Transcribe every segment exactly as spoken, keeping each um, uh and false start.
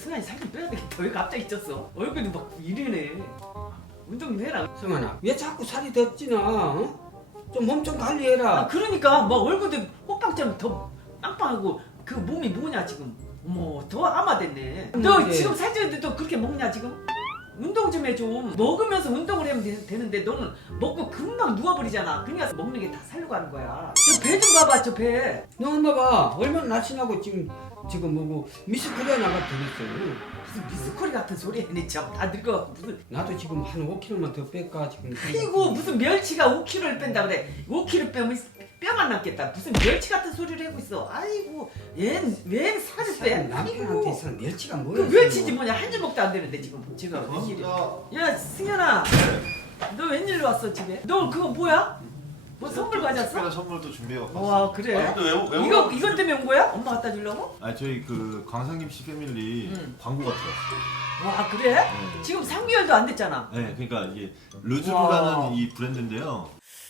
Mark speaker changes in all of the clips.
Speaker 1: 승환이 살 좀 빼야 되겠다. 왜 갑자기 쪘어? 얼굴도 막 이래네. 운동 좀 해라.
Speaker 2: 승환아 왜 자꾸 살이 더 찌나? 어? 좀 몸 좀 관리해라.
Speaker 1: 아 그러니까 막 얼굴도 호빵처럼 더 빵빵하고 그 몸이 뭐냐 지금. 어머 더 아마됐네. 너
Speaker 2: 네.
Speaker 1: 지금 살찌는데도 그렇게 먹냐 지금? 운동 좀 해 좀. 먹으면서 운동을 하면 되, 되는데 너는 먹고 금방 누워버리잖아. 그러니까 먹는 게 다 살려고 하는 거야. 저 배 좀 봐봐 저 배.
Speaker 2: 너 엄마 봐 얼마나 날씬하고 지금 지금 뭐고 미스코리아 나가 되겠어.
Speaker 1: 무슨 미스코리 같은 소리 해니 참다 늙어. 무슨
Speaker 2: 나도 지금 한 오 킬로그램만 더 뺄까 지금.
Speaker 1: 아이고 무슨 멸치가 오 킬로그램을 뺀다 그래. 오 킬로그램 빼면 뼈만 남겠다. 무슨 멸치 같은 소리를 하고 있어. 아이고 얜웬 살을 빼.
Speaker 2: 남편한테 있어서 멸치가 뭐야?
Speaker 1: 그 멸치지 뭐냐 한 주먹도 안 되는데 지금 제가 웬일이야. 야 승현아 너 웬일로 왔어 집에? 너 그거 뭐야? 뭐 선물 가졌어?
Speaker 3: 특별한 선물도 준비해갖고
Speaker 1: 와
Speaker 3: 왔어요.
Speaker 1: 그래?
Speaker 3: 아, 근데 왜, 왜
Speaker 1: 이거
Speaker 3: 오라고
Speaker 1: 이것 때문에 온 거야? 엄마 갖다 주려고?
Speaker 3: 아니 저희 그 광산김씨 패밀리
Speaker 1: 응.
Speaker 3: 광고가 들어왔어요.
Speaker 1: 와 그래?
Speaker 3: 네.
Speaker 1: 지금 삼 개월도 안 됐잖아.
Speaker 3: 네, 그러니까 이게
Speaker 1: 와.
Speaker 3: 르즈루라는 이 브랜드인데요.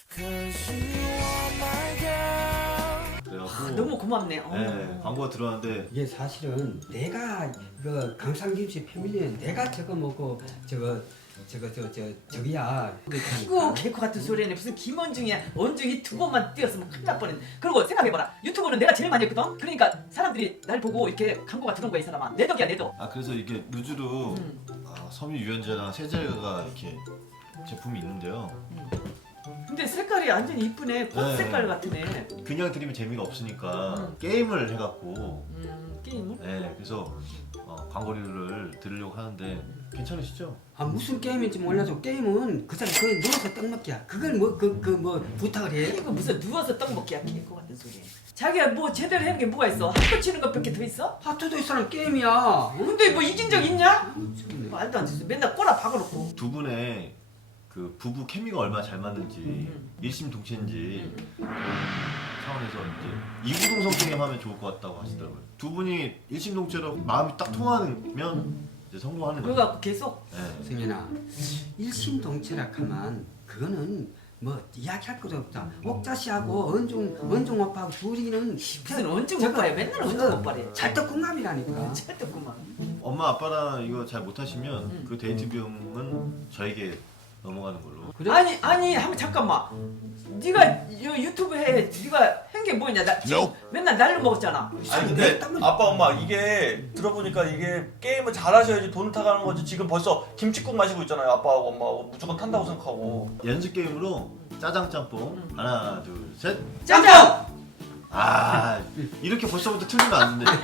Speaker 1: 아,
Speaker 3: 그래갖고
Speaker 1: 너무 고맙네. 어.
Speaker 3: 네, 광고가 들어왔는데
Speaker 2: 이게 사실은 내가 그 강상김씨 패밀리는 내가 저거 먹고 저거 저거 저 저 저기야.
Speaker 1: 아이고 개코 같은 소리네. 무슨 김원중이야. 원중이 두 번만 뛰었으면 큰일 날 뻔했네. 그리고 생각해봐라. 유튜브는 내가 제일 많이 했거든. 그러니까 사람들이 날 보고 이렇게 광고가 들어온 거야 이 사람아. 내 덕이야 내 덕.
Speaker 3: 아 그래서 이게 르즈루
Speaker 1: 음.
Speaker 3: 아, 섬유 유연제랑 세제가 이렇게 제품이 있는데요.
Speaker 1: 근데 색깔이 완전히 이쁘네. 꽃
Speaker 3: 네.
Speaker 1: 색깔 같으네.
Speaker 3: 그냥 드리면 재미가 없으니까
Speaker 1: 음.
Speaker 3: 게임을 해갖고
Speaker 1: 음, 게임을?
Speaker 3: 네, 그래서 어, 광고료를 드리려고 하는데 괜찮으시죠?
Speaker 2: 아 무슨 게임인지 몰라도 게임은 그 사람 거기 누워서 떡 먹기야. 그걸 뭐 그 그 뭐 부탁을 해?
Speaker 1: 이거 무슨 누워서 떡 먹기야 개코 같은 소리. 자기가 뭐 제대로 하는 게 뭐가 있어? 학교 치는 것밖에 더 있어?
Speaker 2: 하트도 이 사람 게임이야.
Speaker 1: 근데 뭐 이긴 적 있냐?
Speaker 2: 응?
Speaker 1: 말도 안 되지. 맨날 꼬라 박아놓고.
Speaker 3: 두 분의 그 부부 케미가 얼마나 잘 맞는지
Speaker 1: 음.
Speaker 3: 일심동체인지 그런 차원에서 이제 이구동성 게임 하면 좋을 것 같다고 하시더라고요. 두 분이 일심동체로 마음이 딱 통하면 이제 성공하는
Speaker 1: 그거
Speaker 3: 거예요.
Speaker 1: 갖고 계속
Speaker 3: 네.
Speaker 2: 승현아 일심동체라 하면 그거는 뭐 이야기할 것도 없다. 옥자 씨하고 은중 은중 오빠하고 둘이는
Speaker 1: 무슨 언제
Speaker 2: 저거-
Speaker 1: 오빠야? 맨날 언제
Speaker 2: 저거
Speaker 1: 오빠래?
Speaker 2: 찰떡궁합이라니까.
Speaker 1: 찰떡구만.
Speaker 3: 엄마 아빠랑 이거 잘 못하시면
Speaker 1: 음.
Speaker 3: 그 데이트 비용은 저에게 넘어가는 걸로.
Speaker 2: 그래?
Speaker 1: 아니 아니 한번 잠깐만. 네가 유- 유튜브 해. 네가 한 게 뭐냐? 나 지금 맨날 날로 먹었잖아.
Speaker 4: 아니 근데 아빠 엄마 이게 들어보니까 이게 게임을 잘하셔야지 돈을 타가는 거지. 지금 벌써 김치국 마시고 있잖아요. 아빠하고 엄마하고 무조건 탄다고 생각하고.
Speaker 3: 연습 게임으로 짜장 짬뽕
Speaker 1: 음.
Speaker 3: 하나 둘 셋.
Speaker 1: 짜장!
Speaker 3: 아 이렇게 벌써부터 틀리면 안 돼.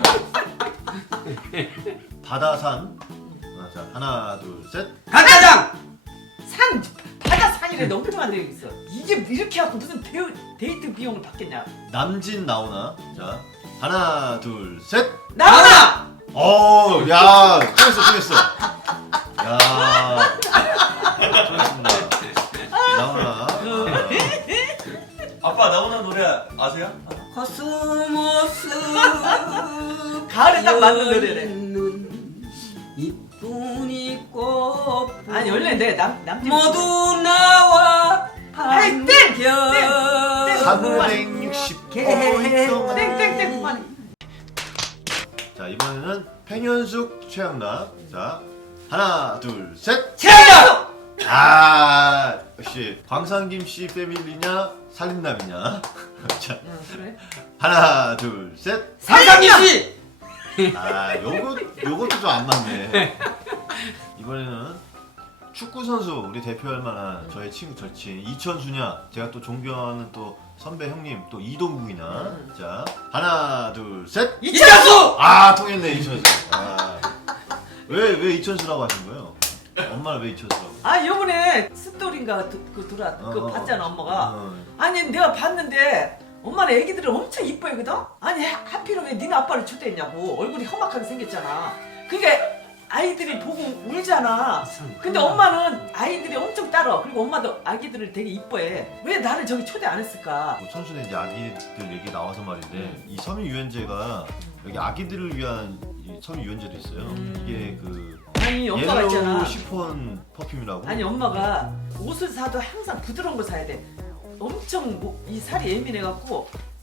Speaker 3: 바다산. 아, 자 하나 둘 셋.
Speaker 2: 간짜장.
Speaker 1: 산 바다 산이래 엉뚱한 데 있어. 이게 이렇게 하고 무슨 데, 데이트 비용을 받겠냐?
Speaker 3: 남진 나오나. 자 하나 둘 셋.
Speaker 1: 나오나!
Speaker 3: 어, 야, 통했어, 통했어. 야, 통했습니다. 나오나.
Speaker 4: 아빠 나오는 노래 아세요?
Speaker 2: 코스모스
Speaker 1: 가을에 딱 맞는 노래래.
Speaker 2: 있는 이쁜이 꽃
Speaker 1: 아니 원래 내 남 남친
Speaker 2: 모두 나와
Speaker 1: 아이, 땡! 땡!
Speaker 2: 반겨
Speaker 3: 삼백육십 개 동안.
Speaker 1: 땡땡땡 그만.
Speaker 3: 자, 이번에는 팽현숙 최양락. 자, 하나, 둘, 셋.
Speaker 1: 최영!
Speaker 3: 아, 역시 광산김 씨 패밀리냐, 살림남이냐. 자,
Speaker 1: 응 그래.
Speaker 3: 하나, 둘, 셋.
Speaker 2: 상상이지.
Speaker 3: 아, 요거, 요것도 좀 안 맞네. 이번에는 축구 선수 우리 대표할 만한 저의 친구 절친 이천수냐, 제가 또 존경하는 또 선배 형님 또 이동국이나.
Speaker 1: 음.
Speaker 3: 자 하나 둘 셋.
Speaker 1: 이천수!
Speaker 3: 아 통했네 이천수. 아왜왜 이천수라고 하신 거예요? 엄마는 왜 이천수라고?
Speaker 1: 아 요번에 스토리인가 그, 그 돌아 그
Speaker 3: 어, 어,
Speaker 1: 봤잖아 엄마가.
Speaker 3: 어.
Speaker 1: 아니 내가 봤는데 엄마는 애기들을 엄청 이뻐하거든? 아니 하- 하필은 왜 니네 아빠를 초대했냐고. 얼굴이 험악하게 생겼잖아. 그게 아이들이 보고 울잖아. 근데 엄마는 아이들이 엄청 따라. 그리고 엄마도 아기들을 되게 이뻐해. 왜 나를 저기 초대 안 했을까?
Speaker 3: 뭐 천순에 이제 아기들 얘기 나와서 말인데
Speaker 1: 음.
Speaker 3: 이 섬유 유연제가 여기 아기들을 위한 이 섬유 유연제도 있어요.
Speaker 1: 음.
Speaker 3: 이게 그
Speaker 1: 아니 엄마가 있잖아.
Speaker 3: 옐로우 시폰 퍼퓸이라고.
Speaker 1: 아니 엄마가 옷을 사도 항상 부드러운 거 사야 돼. 엄청 뭐, 이 살이 예민해갖고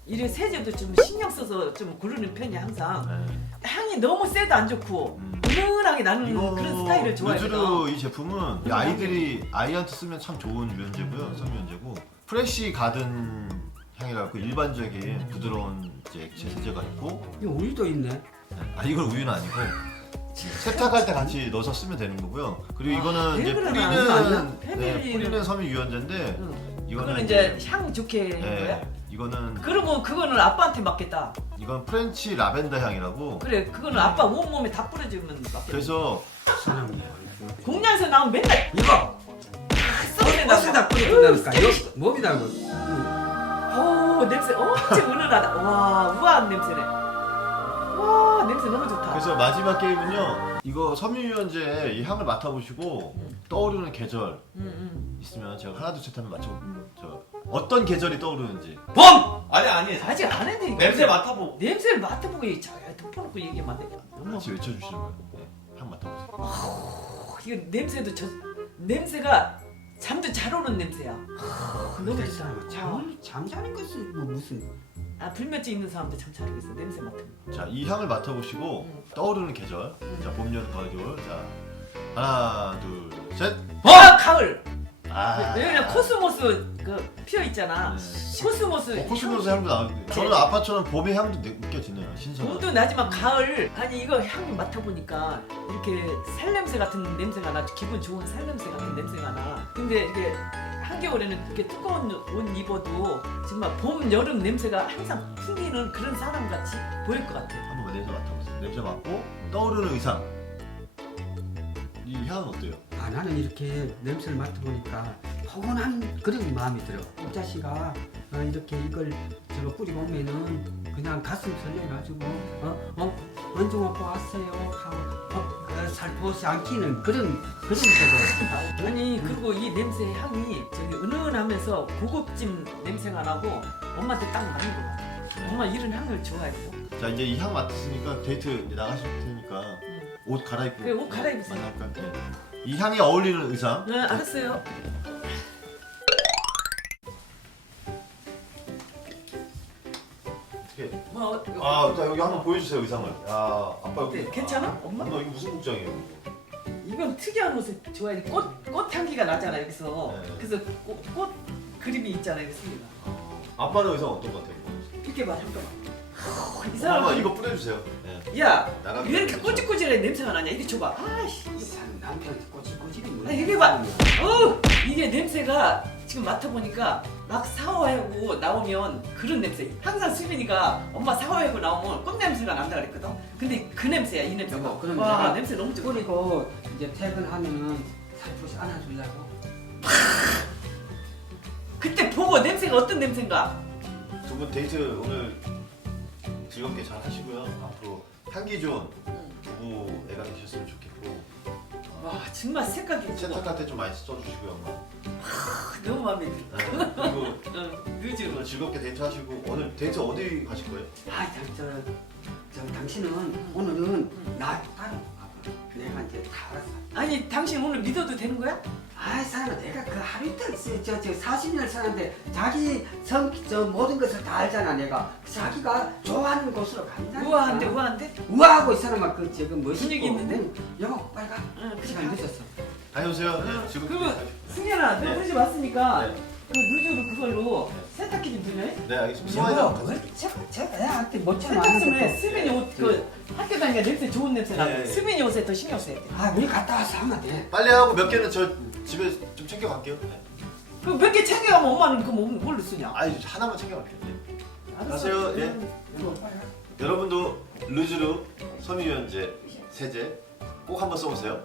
Speaker 1: 이래 세제도 좀 신경 써서 좀 고르는 편이야 항상.
Speaker 3: 네.
Speaker 1: 향이 너무 세도 안 좋고
Speaker 3: 음.
Speaker 1: 은은하게 나는
Speaker 3: 이거
Speaker 1: 그런 스타일을 좋아해요.
Speaker 3: 루즈루 이 제품은 이 아이들이 아이한테 쓰면 참 좋은 유연제고요, 섬유유연제고 프레쉬 가든 향이라고 일반적인 부드러운 이제 액체 세제가 있고,
Speaker 2: 이거 우유도 있네.
Speaker 3: 아 이건 우유는 아니고 세탁할 때 같이 넣어서 쓰면 되는 거고요. 그리고 이거는
Speaker 1: 아,
Speaker 3: 이제
Speaker 1: 페브리는
Speaker 3: 뿌리는
Speaker 1: 아니야?
Speaker 3: 네,
Speaker 1: 페브리는-
Speaker 3: 뿌리는 섬유유연제인데
Speaker 1: 응.
Speaker 3: 이거는
Speaker 1: 그거는 이제 향 좋게 한 거야?
Speaker 3: 네, 이거는
Speaker 1: 그러면 그거는 아빠한테 맞겠다.
Speaker 3: 이건 프렌치 라벤더 향이라고.
Speaker 1: 그래, 그거는 아빠 온몸에 다 뿌려주면 맞겠다.
Speaker 3: 그래서
Speaker 2: 사람이
Speaker 1: 공장에서 나오면 맨날
Speaker 2: 이거
Speaker 1: 썩내
Speaker 2: 버스다 뿌려준다니까. 이거 몸이다 이거.
Speaker 1: 오 냄새 엄청 은은하다. 와 우아한 냄새네. 와 냄새 너무 좋다.
Speaker 3: 그래서 마지막 게임은요. 이거 섬유유연제 이 향을 맡아보시고
Speaker 1: 음.
Speaker 3: 떠오르는 계절
Speaker 1: 응,
Speaker 3: 있으면 제가 하나 둘 셋 하면 맞춰. 저 어떤 계절이 떠오르는지.
Speaker 2: 봄!
Speaker 4: 아니 아니
Speaker 1: 응. 아직 안 했는데
Speaker 4: 냄새 맡아보고.
Speaker 1: 냄새를 맡아보고 잘 덮어놓고 얘기하면 안 되냐. 너무
Speaker 3: 같이 외쳐주시는 거예요. 네, 향 맡아보세요.
Speaker 1: 어, 이거 냄새도 저 냄새가 잠도 잘 오는 냄새야. 너무
Speaker 2: 근데
Speaker 1: 좋다.
Speaker 2: 사람 잠을 잠자는 것은 뭐 무슨
Speaker 1: 아 불면증 있는 사람들 참 잘 오겠어 냄새 맡으면.
Speaker 3: 자, 이 향을 맡아보시고
Speaker 1: 음.
Speaker 3: 떠오르는 계절. 자, 봄, 여름, 가을, 겨울. 자, 하나, 둘, 셋.
Speaker 1: 아 가을.
Speaker 3: 아,
Speaker 1: 왜냐면 코스모스 그 피어 있잖아.
Speaker 3: 네.
Speaker 1: 코스모스.
Speaker 3: 어, 코스모스 향도 나는데 저는 아빠처럼 봄의 향도 느- 느껴지네요. 신선한.
Speaker 1: 봄도 나지만 가을. 아니 이거 향 맡아보니까 이렇게 살냄새 같은 냄새가 나. 기분 좋은 살냄새 같은 냄새가 나. 근데 이게 한겨울에는 이렇게 두꺼운 옷 입어도 정말 봄 여름 냄새가 항상 풍기는 그런 사람 같이 보일 것 같아.
Speaker 3: 한번 냄새 맡아보세요. 냄새 맡고 떠오르는 의상. 이 향은 어때요?
Speaker 2: 아 나는 이렇게 냄새를 맡아보니까 포근한 그런 마음이 들어. 옥자씨가 어, 이렇게 이걸 저거 뿌리고 오면은 그냥 가슴 설레가지고 어? 어? 원종 오빠 왔어요 하고 어? 어, 살포시 안기는 그런 그런 데고
Speaker 1: 아니 그리고 이 냄새 향이 저기 은은하면서 고급진 냄새가 나고 엄마한테 딱 맞는 것 같아. 엄마 이런 향을 좋아했어.
Speaker 3: 자, 이제 이 향 맡았으니까 데이트 이제 나가실 테니까
Speaker 1: 응.
Speaker 3: 옷 갈아입고
Speaker 1: 그래, 옷 갈아입으세요.
Speaker 3: 만날까요? 네. 이 향에 어울리는 의상.
Speaker 1: 네 알았어요.
Speaker 3: 어떻게?
Speaker 1: 뭐 어,
Speaker 3: 아, 자, 여기 한번 보여주세요 의상을. 야, 아빠 여기.
Speaker 1: 어때? 괜찮아?
Speaker 3: 아,
Speaker 1: 엄마?
Speaker 3: 엄마 이거 무슨 복장이에요?
Speaker 1: 이건 특이한 옷을 좋아해. 꽃, 꽃 향기가 나잖아 여기서.
Speaker 3: 네.
Speaker 1: 그래서 꽃, 꽃 그림이 있잖아 여기 쓰기가.
Speaker 3: 아빠는 의상 어떤 것 같아요?
Speaker 1: 이렇게 봐 잠깐만. 이
Speaker 3: 엄마
Speaker 1: 사람
Speaker 3: 이거 뿌려주세요. 네.
Speaker 1: 야,
Speaker 3: 나가면
Speaker 1: 왜 이렇게
Speaker 3: 되죠.
Speaker 1: 꼬질꼬질해 냄새가 나냐? 이리 줘봐. 아이씨.
Speaker 2: 산 남편 꼬질꼬질이 뭐야?
Speaker 1: 아, 이리 봐. 어, 이게 냄새가 지금 맡아보니까 막 샤워하고 나오면 그런 냄새. 항상 수빈이가 엄마 샤워하고 나오면 꽃 냄새가 난다 그랬거든. 근데 그 냄새야 이 냄새가.
Speaker 2: 여보, 그럼
Speaker 1: 와
Speaker 2: 내가
Speaker 1: 냄새 너무 좋다.
Speaker 2: 뿌리고 이제 퇴근하면 살포시 안아주려고.
Speaker 1: 그때 보고 냄새가 어떤 냄새인가?
Speaker 3: 두 분 데이트 오늘 즐겁게 잘 하시고요. 앞으로 향기 좋은 부부 애가 되셨으면 좋겠고
Speaker 1: 와 정말 색깔이 좋아.
Speaker 3: 세탁할 때 좀 많이 써주시고요, 엄마.
Speaker 1: 너무 마음에 들어.
Speaker 3: 네. 그리고
Speaker 1: 응, 늦은
Speaker 3: 오늘 즐겁게 데이트 하시고 오늘 데이트 어디 가실 거예요?
Speaker 2: 아, 저, 저, 저 당신은 오늘은 나 따로 와봐. 내가 이제 다 알았어.
Speaker 1: 아니 당신 오늘 믿어도 되는 거야?
Speaker 2: 아이 사람아 내가 그 하루 이틀 쓰- 저, 저 사십 년을 사는데 자기 성, 저 모든 것을 다 알잖아 내가. 자기가 좋아하는 곳으로 간다.
Speaker 1: 우아한데 우아한데?
Speaker 2: 우아하고 이 사람아 그 지금 멋있고.
Speaker 1: 분위기 있는데?
Speaker 2: 응. 여보 빨리 가.
Speaker 1: 응,
Speaker 2: 시간
Speaker 1: 그래.
Speaker 2: 늦었어.
Speaker 3: 다녀오세요. 네, 즐겁게
Speaker 1: 그러면
Speaker 3: 하시고.
Speaker 1: 승현아 너
Speaker 3: 네.
Speaker 1: 우리 집 왔으니까
Speaker 3: 네.
Speaker 1: 그 누드로 그걸로
Speaker 3: 네.
Speaker 1: 세탁기 좀 빌려해?
Speaker 3: 네, 알겠습니다. 승환이랑
Speaker 2: 여보
Speaker 3: 같이.
Speaker 2: 왜 제가 제가 애한테 못참
Speaker 1: 세탁 좀 해. 수빈이 옷 그 학교 다니니까 냄새 좋은 냄새 나고
Speaker 3: 네.
Speaker 1: 수빈이 옷에 더 신경 써야 돼.
Speaker 2: 아 우리 갔다 와서 하면 돼.
Speaker 3: 빨리 하고 몇 개는 저 집에 좀 챙겨 갈게요. 네.
Speaker 1: 그 몇 개 챙겨가면 엄마는 그 뭐, 뭘로 쓰냐?
Speaker 3: 아니 하나만 챙겨 갈게요. 네.
Speaker 1: 알았어.
Speaker 3: 가세요. 예.
Speaker 2: 여보 빨리 가.
Speaker 3: 여러분도 루즈루 섬유유연제 세제 꼭 한번 써보세요.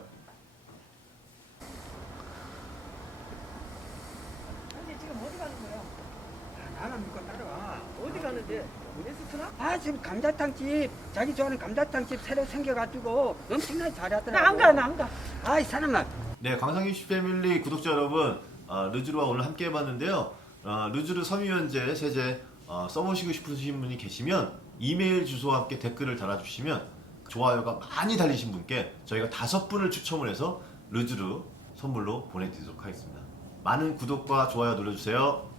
Speaker 1: 아니 지금 어디 가는 거야?
Speaker 2: 나만 믿고 따라와.
Speaker 1: 어디 가는데? 레스토랑?
Speaker 2: 아 지금 감자탕집 자기 좋아하는 감자탕집 새로 생겨가지고 엄청나게 잘하더라고.
Speaker 1: 나 안 가, 나 안 가.
Speaker 2: 아이 사람아.
Speaker 3: 네, 광상이슈 패밀리 구독자 여러분, 어, 루즈루와 오늘 함께 해봤는데요. 어, 루즈루 섬유유연제 세제 어, 써보시고 싶으신 분이 계시면 이메일 주소와 함께 댓글을 달아주시면 좋아요가 많이 달리신 분께 저희가 다섯 분을 추첨을 해서 루즈루 선물로 보내드리도록 하겠습니다. 많은 구독과 좋아요 눌러주세요.